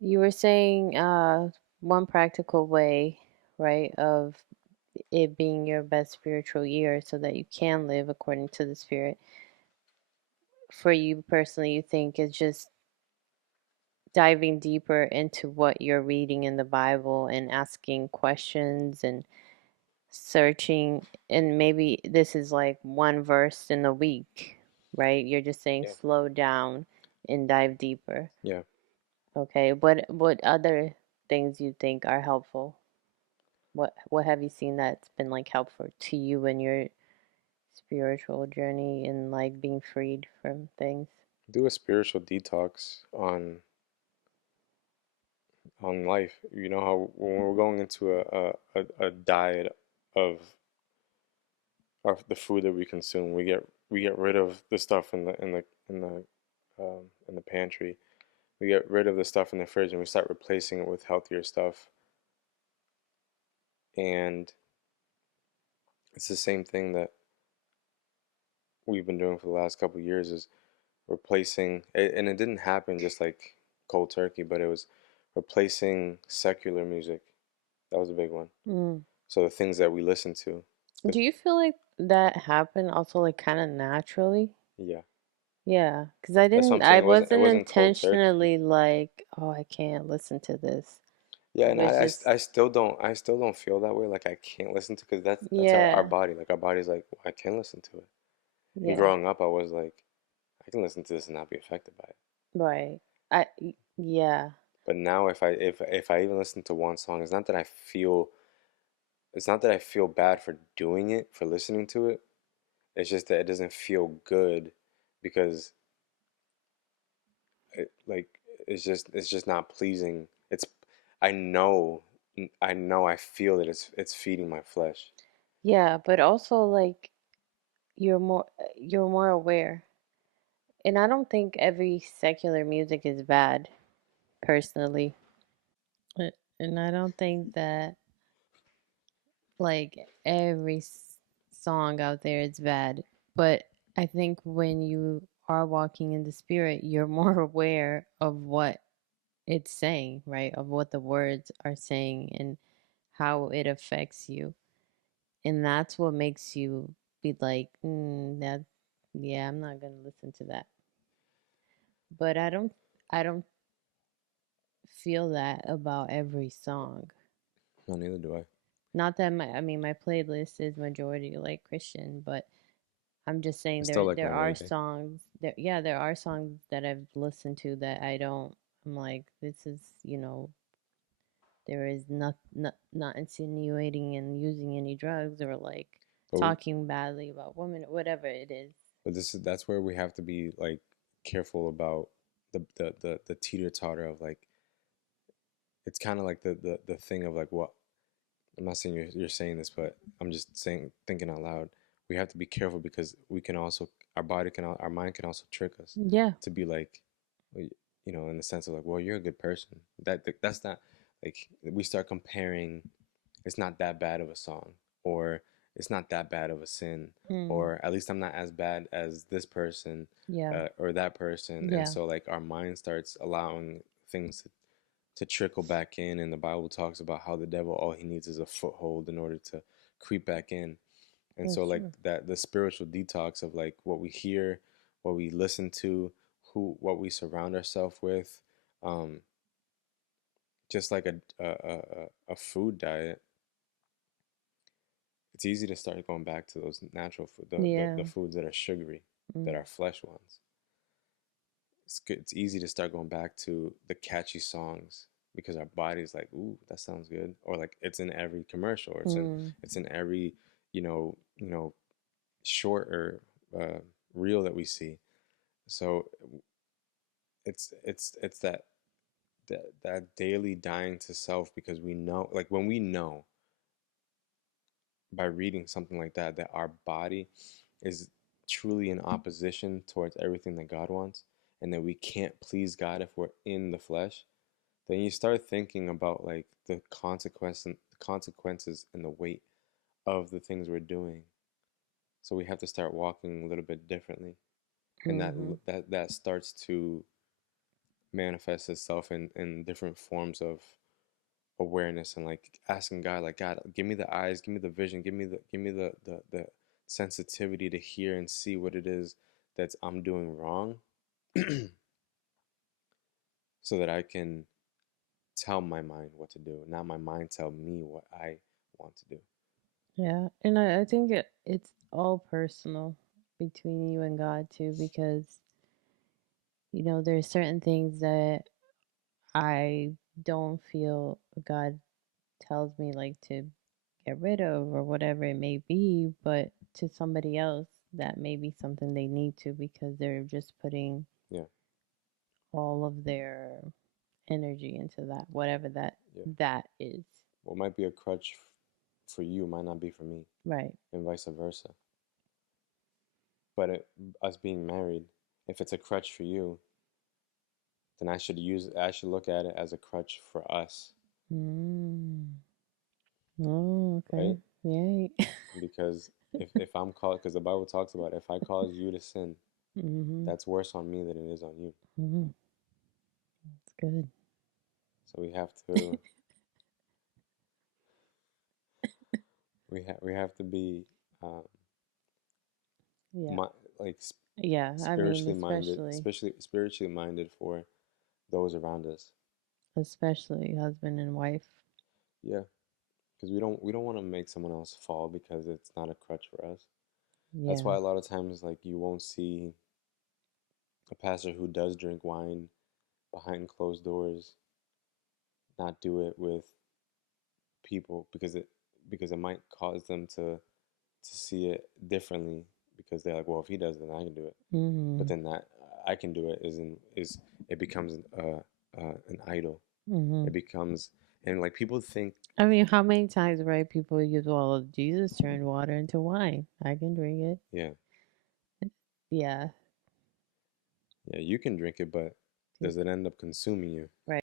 You were saying one practical way, right, of it being your best spiritual year so that you can live according to the Spirit. For you personally, you think it's just diving deeper into what you're reading in the Bible and asking questions and searching, and maybe this is like one verse in a week, right? You're just saying Yeah. slow down and dive deeper. Yeah. Okay, what other things you think are helpful? What have you seen that's been like helpful to you in your spiritual journey and like being freed from things? Do a spiritual detox on life. You know how when we're going into a diet of the food that we consume, we get rid of the stuff in the pantry. We get rid of the stuff in the fridge and we start replacing it with healthier stuff. And it's the same thing that we've been doing for the last couple of years is replacing and it didn't happen just like cold turkey, but it was replacing secular music. That was a big one. Mm. So the things that we listen to, the, Do you feel like that happened also like kind of naturally? yeah, Yeah, because that's what I'm I saying. It wasn't wasn't cold turkey. intentionally like, oh, I can't listen to this. Yeah, It and was just, I still don't feel that way. Like I can't listen to because that's our yeah, body. Like our body's like "Well, I can listen to it." And yeah, growing up, I was like, I can listen to this and not be affected by it. right. Yeah, But now, if I even listen to one song, it's not that I feel bad for doing it for listening to it. It's just that it doesn't feel good because like it's just not pleasing. It's I know I feel that it's feeding my flesh. yeah, but also like you're more aware. And I don't think every secular music is bad, personally. And I don't think that like every song out there is bad. But I think when you are walking in the spirit, you're more aware of what it's saying, right? Of what the words are saying and how it affects you. And that's what makes you be like, that, yeah, I'm not gonna listen to that. But I don't feel that about every song. No, neither do I. Not that I mean, my playlist is majority like Christian, but I'm just I saying still like there my are reggae. songs yeah, there are songs that I've listened to that I don't. I'm like, this is, there is not insinuating and using any drugs or like But talking badly about women, whatever it is. that's where we have to be like careful about the teeter totter of like it's kind of like the thing of like what I'm not saying you're saying this, but I'm just saying thinking out loud. We have to be careful because we can also our mind can also trick us Yeah. to be like, well, you know, in the sense of like, well, you're a good person. That's not like we start comparing. It's not that bad of a song, or it's not that bad of a sin, Mm. or at least I'm not as bad as this person Yeah. or that person. And Yeah. so like our mind starts allowing things to trickle back in, and the Bible talks about how the devil all he needs is a foothold in order to creep back in. And so That's like true. that the spiritual detox of like what we hear, what we listen to, who what we surround ourselves with, um, just like a food diet, it's easy to start going back to those natural food, Yeah. the foods that are sugary, that Mm. are flesh ones. It's easy to start going back to the catchy songs because our body's like, ooh, that sounds good, or like it's in every commercial, or Mm. it's in every short or reel that we see. So it's that daily dying to self because we know, like when we know by reading something like that our body is truly in opposition towards everything that God wants, and that we can't please God if we're in the flesh, then you start thinking about like the consequences and the weight of the things we're doing. So we have to start walking a little bit differently, and Mm-hmm. that starts to manifests itself in different forms of awareness, and like asking God, like, God, give me the eyes, give me the vision, give me the sensitivity to hear and see what it is that I'm doing wrong, so that I can tell my mind what to do, not my mind tell me what I want to do. Yeah, and I think it's all personal between you and God too, because there's certain things that I don't feel God tells me like to get rid of or whatever it may be, but to somebody else that may be something they need to because they're just putting Yeah, all of their energy into that, whatever that yeah. that is. What might be a crutch for you might not be for me, Right. and vice versa. But us being married, if it's a crutch for you, then I should look at it as a crutch for us, Mm. Oh, okay. right? Yay. Because if I'm called, because the Bible talks about it, if I cause you to sin, Mhm. that's worse on me than it is on you. Mhm. It's good. So we have to be um, Yeah. like Yeah, I mean, spiritually minded, especially spiritually minded for those around us. especially husband and wife. Yeah, because we don't want to make someone else fall because it's not a crutch for us. That's Yeah. why a lot of times, like, you won't see a pastor who does drink wine behind closed doors not do it with people, because it might cause them to see it differently, because they're like, well, if he does it, then I can do it. But Mhm. then that I can do it is it becomes an idol. It Mhm. becomes, and like people think, I mean, how many times, right, people use, well, Jesus turned water into wine. I can drink it. yeah, Yeah. yeah, you can drink it, but does it end up consuming you? Right.